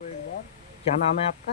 क्या नाम है आपका?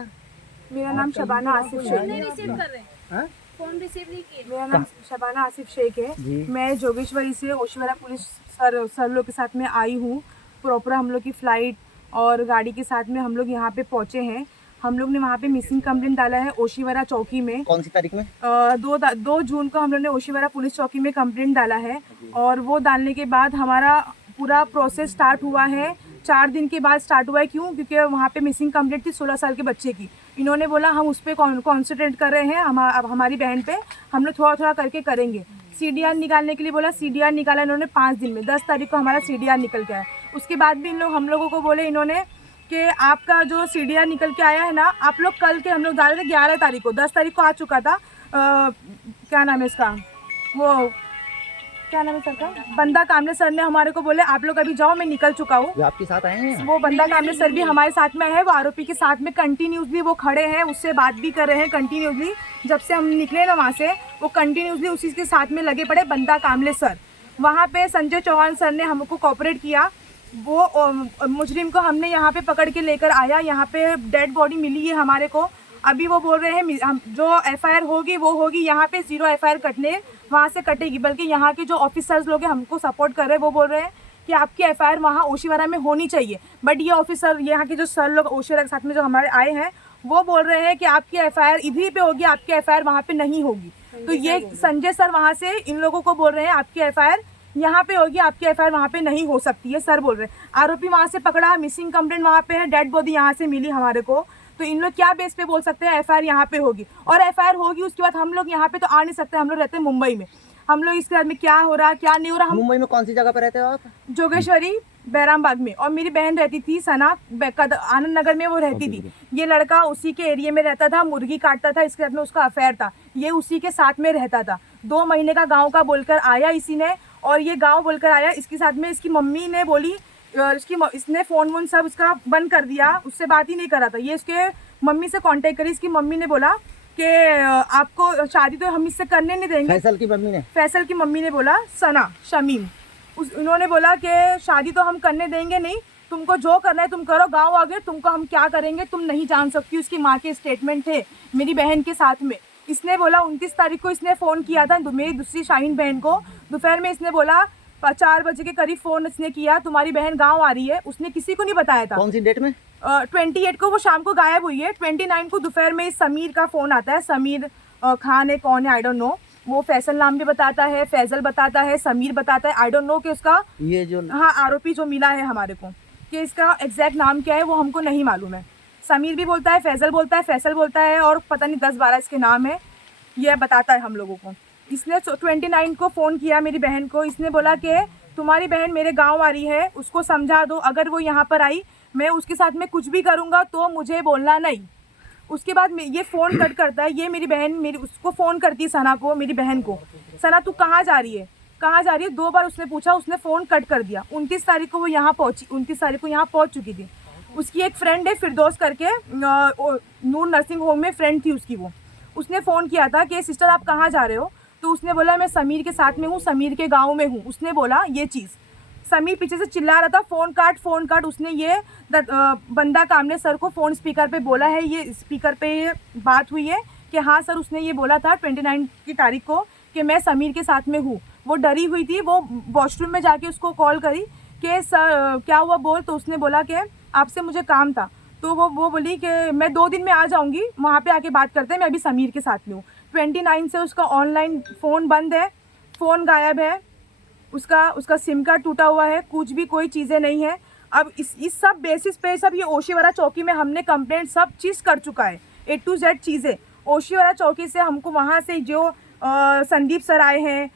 मेरा नाम शबाना आसिफ शेख है। रिसीव कर रहे हैं, फोन रिसीव नहीं किए। मेरा नाम शबाना आसिफ शेख है। मैं जोगेश्वरी से ओशीवारा पुलिस सर लोग के साथ में आई हूँ। प्रॉपर हम लोग की फ़्लाइट और गाड़ी के साथ में हम लोग यहाँ पे पहुँचे हैं। हम लोग ने वहाँ पे मिसिंग कंप्लेंट डाला है ओशीवारा चौकी में। कौन सी तारीख में? 2 जून को हम लोग ने ओशीवारा पुलिस चौकी में कंप्लेंट डाला है और वो डालने के बाद हमारा पूरा प्रोसेस स्टार्ट हुआ है। 4 दिन के बाद स्टार्ट हुआ है। क्यों? क्योंकि वहाँ पे मिसिंग कंप्लेंट थी 16 साल के बच्चे की। इन्होंने बोला हम उस पर कॉन्सेंट्रेट कर रहे हैं, अब हमारी बहन पे हम लोग थोड़ा थोड़ा करके करेंगे। CDR निकालने के लिए बोला, CDR निकाला इन्होंने 5 दिन में। 10 तारीख को हमारा CDR निकल के आया। उसके बाद भी हम लोगों को बोले इन्होंने कि आपका जो CDR निकल के आया है ना, आप लोग कल के हम लोग डाले थे 11 तारीख को, 10 तारीख को आ चुका था। क्या नाम है इसका, वो क्या नाम है सर का, बंदा कामले सर ने हमारे को बोले आप लोग अभी जाओ, मैं निकल चुका हूँ। आपके साथ आए हैं? वो बंदा कामले सर भी हमारे साथ में है। वो आरोपी के साथ में कंटिन्यूसली वो खड़े हैं, उससे बात भी कर रहे हैं कंटिन्यूसली। जब से हम निकले ना वहाँ से, वो कंटिन्यूसली उसी के साथ में लगे पड़े बंदा कामले सर। वहाँ पे संजय चौहान सर ने हमको कोऑपरेट किया। वो मुजरिम को हमने यहाँ पे पकड़ के लेकर आया। यहाँ पे डेड बॉडी मिली है हमारे को। अभी वो बोल रहे हैं जो FIR होगी वो होगी। यहाँ पे 0 FIR कटने वहाँ से कटेगी, बल्कि यहाँ के जो ऑफिसर्स लोग हैं हमको सपोर्ट कर रहे हैं। वो बोल रहे हैं कि आपकी FIR वहाँ ओशीवारा में होनी चाहिए। बट ये ऑफिसर, यहाँ के जो सर लोग ओशीवारा के साथ में जो हमारे आए हैं, वो बोल रहे हैं कि आपकी FIR इधर पे होगी, आपकी FIR वहाँ पे नहीं होगी। तो ये संजय सर वहाँ से इन लोगों को बोल रहे हैं आपकी FIR यहाँ पे होगी, आपकी FIR वहाँ पे नहीं हो सकती है। सर बोल रहे हैं आरोपी वहाँ से पकड़ा, मिसिंग कंप्लेंट वहाँ पे है, डेड बॉडी यहाँ से मिली हमारे को। तो इन लोग क्या बेस पे बोल सकते हैं FIR यहाँ पे होगी? और FIR होगी उसके बाद हम लोग यहाँ पे तो आ नहीं सकते। हम लोग रहते हैं मुंबई में। हम लोग इसके बाद में क्या हो रहा क्या नहीं हो रहा। हम मुंबई में कौन सी जगह पे रहते हो आप? जोगेश्वरी बैराम बाग में। और मेरी बहन रहती थी सना आनंद नगर में, वो रहती थी। ये लड़का उसी के एरिया में रहता था, मुर्गी काटता था, इसके साथ में उसका अफेयर था। ये उसी के साथ में रहता था। 2 महीने का गाँव का बोलकर आया इसी ने, और ये गाँव बोलकर आया। इसके साथ में इसकी मम्मी ने बोली, इसने फ़ोन वोन सब उसका बंद कर दिया, उससे बात ही नहीं करा था। ये इसके मम्मी से कांटेक्ट करी। इसकी मम्मी ने बोला कि आपको शादी तो हम इससे करने नहीं देंगे। फैसल की मम्मी ने? फैसल की मम्मी ने बोला, सना शमीम, उन्होंने बोला कि शादी तो हम करने देंगे नहीं, तुमको जो करना है तुम करो, गांव आ गए, तुमको हम क्या करेंगे तुम नहीं जान सकती। उसकी माँ के स्टेटमेंट थे मेरी बहन के साथ में। इसने बोला 29 तारीख को इसने फ़ोन किया था मेरी दूसरी शाहीन बहन को। दोपहर में इसने बोला 4 बजे के करीब फ़ोन इसने किया, तुम्हारी बहन गाँव आ रही है। उसने किसी को नहीं बताया था। कौन सी डेट में? 28 को वो शाम को गायब हुई है। 29 को दोपहर में समीर का फ़ोन आता है। समीर खान है, कौन है आई डोंट नो। वो फैसल नाम भी बताता है, फैजल बताता है, समीर बताता है। आई डोंट नो कि उसका ये जो आरोपी जो मिला है हमारे को, कि इसका एग्जैक्ट नाम क्या है वो हमको नहीं मालूम है। समीर भी बोलता है, फैजल बोलता है, फैसल बोलता है, और पता नहीं 10-12 इसके नाम है। ये बताता है हम लोगों को। इसने 29 को फ़ोन किया मेरी बहन को। इसने बोला कि तुम्हारी बहन मेरे गाँव आ रही है, उसको समझा दो, अगर वो यहाँ पर आई मैं उसके साथ में कुछ भी करूँगा तो मुझे बोलना नहीं। उसके बाद ये फ़ोन कट करता है। ये मेरी बहन उसको फ़ोन करती है, सना को, मेरी बहन को, सना तू कहाँ जा रही है, कहाँ जा रही है? 2 बार उसने पूछा, उसने फ़ोन कट कर दिया। 29 तारीख को वो यहाँ पहुँची, 29 तारीख को यहाँ पहुँच चुकी थी। उसकी एक फ्रेंड है फिरदौस करके, नूर नर्सिंग होम में फ्रेंड थी उसकी। वो उसने फ़ोन किया था कि सिस्टर आप कहाँ जा रहे हो? तो उसने बोला मैं समीर के साथ में हूँ, समीर के गाँव में हूँ। उसने बोला ये चीज़। समीर पीछे से चिल्ला रहा था फ़ोन काट फ़ोन काट। उसने ये बंदा कामले सर को फ़ोन स्पीकर पे बोला है, ये स्पीकर पे ये बात हुई है कि हाँ सर, उसने ये बोला था 29 की तारीख को कि मैं समीर के साथ में हूँ। वो डरी हुई थी। वो वॉशरूम में जाके उसको कॉल करी कि सर क्या हुआ बोल। तो उसने बोला कि आपसे मुझे काम था। तो वो बोली कि मैं 2 दिन में आ जाऊँगी, वहाँ पर आके बात करते हैं, मैं अभी समीर के साथ में हूँ। 29 से उसका ऑनलाइन फ़ोन बंद है, फ़ोन गायब है, उसका सिम कार्ड टूटा हुआ है, कुछ भी कोई चीज़ें नहीं है। अब इस सब बेसिस पे सब ये ओशीवारा चौकी में हमने कंप्लेंट सब चीज़ कर चुका है, A to Z चीज़ें। ओशीवारा चौकी से हमको वहाँ से जो संदीप सर आए हैं,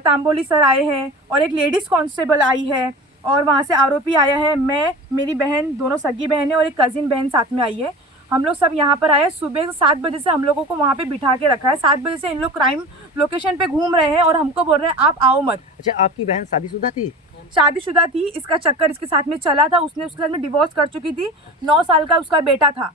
तांबोली सर आए हैं, और एक लेडीज़ कांस्टेबल आई है, और वहाँ से आरोपी आया है, मैं, मेरी बहन, दोनों सगी बहन है, और एक कज़िन बहन साथ में आई है। हम लोग सब यहाँ पर आए। सुबह 7 बजे से हम लोगों को वहाँ पे बिठा के रखा है। 7 बजे से इन लोग क्राइम लोकेशन पे घूम रहे हैं और हमको बोल रहे हैं आप आओ मत। अच्छा, आपकी बहन शादीशुदा थी? शादीशुदा थी। इसका चक्कर इसके साथ में चला था। उसने उसके साथ में डिवोर्स कर चुकी थी। 9 साल का उसका बेटा था,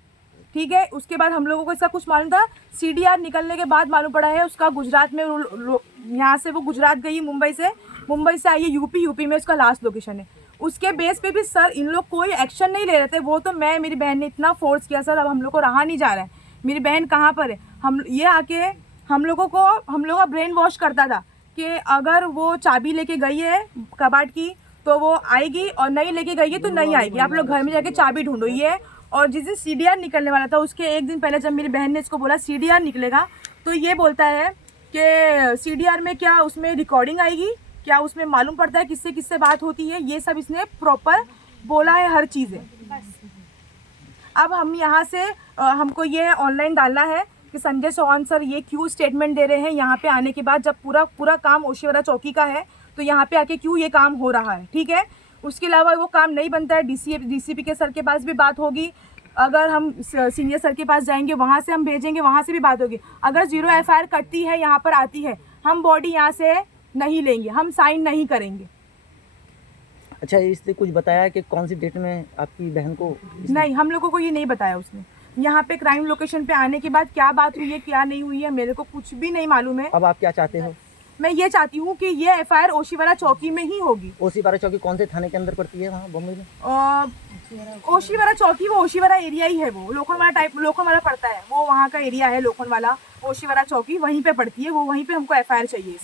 ठीक है। उसके बाद हम लोगों को इसका कुछ मालूम था। CDR निकलने के बाद मालूम पड़ा है उसका गुजरात में, यहाँ से वो गुजरात गई, मुंबई से आई है यूपी में उसका लास्ट लोकेशन है। उसके बेस पे भी सर इन लोग कोई एक्शन नहीं ले रहे थे। वो तो मैं मेरी बहन ने इतना फोर्स किया सर, अब हम लोग को रहा नहीं जा रहा है, मेरी बहन कहाँ पर है। हम ये आके हम लोगों का ब्रेन वॉश करता था कि अगर वो चाबी लेके गई है कबाड़ की तो वो आएगी, और नहीं लेके गई है तो नहीं आएगी, आप लोग घर में जाके चाबी ढूंढो। ये और जिस दिन CDR निकलने वाला था उसके एक दिन पहले जब मेरी बहन ने इसको बोला CDR निकलेगा, तो ये बोलता है कि CDR में क्या उसमें रिकॉर्डिंग आएगी, क्या उसमें मालूम पड़ता है किससे किससे बात होती है, ये सब इसने प्रॉपर बोला है हर चीज़ें। अब हम यहाँ से हमको ये ऑनलाइन डालना है कि संजय चौहान सर ये क्यों स्टेटमेंट दे रहे हैं यहाँ पे आने के बाद, जब पूरा काम ओशीवारा चौकी का है तो यहाँ पे आके क्यों ये काम हो रहा है, ठीक है। उसके अलावा वो काम नहीं बनता है, DCP के सर के पास भी बात होगी, अगर हम सीनियर सर के पास जाएंगे वहाँ से हम भेजेंगे, वहाँ से भी बात होगी। अगर 0 FIR कटती है यहाँ पर आती है, हम बॉडी यहाँ से नहीं लेंगे, हम साइन नहीं करेंगे। अच्छा, इससे कुछ बताया कि कौन सी डेट में आपकी बहन को नहीं, हम लोगों को ये नहीं बताया उसने। यहाँ पे क्राइम लोकेशन पे आने के बाद क्या बात हुई है क्या नहीं हुई है मेरे को कुछ भी नहीं मालूम है। अब आप क्या चाहते हो? मैं ये चाहती हूँ कि ये FIR ओशीवारा चौकी में ही होगी। ओशीवारा चौकी कौन से थाने के अंदर पड़ती है वहाँ बम्बई में? ओशीवारा चौकी वो ओशीवारा एरिया ही है, वो लोखंडवाला पड़ता है, वो वहाँ का एरिया है लोखंडवाला। ओशीवारा चौकी वहीं पे पड़ती है, वो वहीं पे हमको FIR चाहिए।